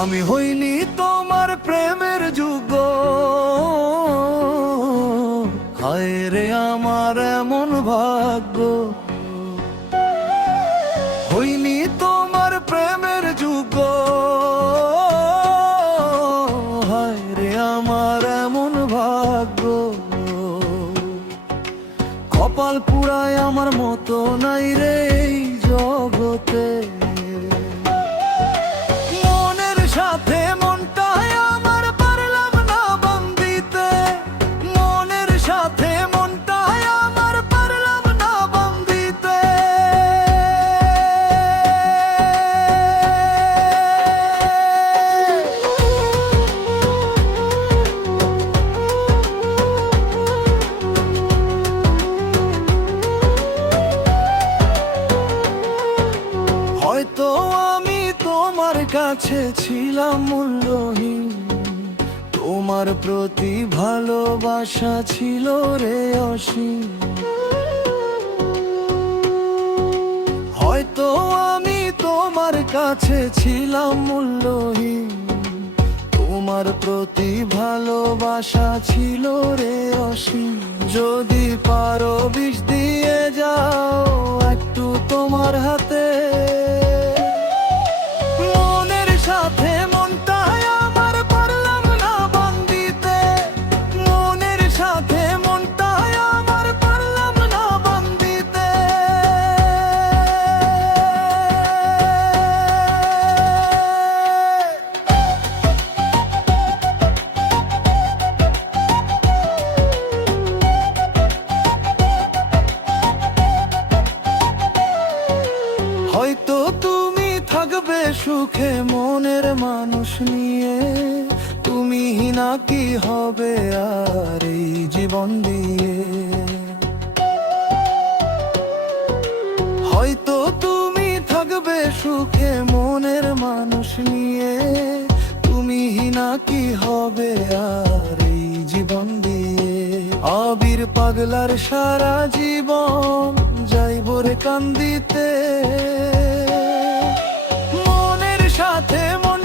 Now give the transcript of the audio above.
আমি হইনি তোমার প্রেমের যোগ্য, হায় রে আমার এমন ভাগ্য। হইনি তোমার প্রেমের যোগ্য, হায় রে আমার এমন ভাগ্য। কপাল পুরায় আমার মতো নাই রে এই জগতে। মনের সাথে মনটাই আমার পারলাম না বান্ধিতে, মনের সাথে মনটাই আমার পারলাম না বান্ধিতে। হয়তো আমি তোমার কাছে ছিলাম মূল্যহীন, তোমার প্রতি ভালোবাসা ছিল রে অসীম। হয়তো আমি তোমার কাছে ছিলাম মূল্যহীন, তোমার প্রতি ভালোবাসা ছিল রে অসীম। যদি পারো বিষ দিয়ে যাও একটু তোমার হাতে, মনের সাথে মনটাই আমার পারলাম না বান্ধিতে, মনের সাথে মনটাই আমার পারলাম না বান্ধিতে। হয়তো তুমি থাকবে সুখে মনের মানুষ নিয়ে, তুমি নাকি হবে আর এই জীবন দিয়ে। হয়তো তুমি থাকবে সুখে মনের মানুষ নিয়ে, তুমি নাকি হবে আর এই জীবন দিয়ে। আবির পাগলার সারা জীবন যাইব রে কান্দিতে, মনের সাথে মন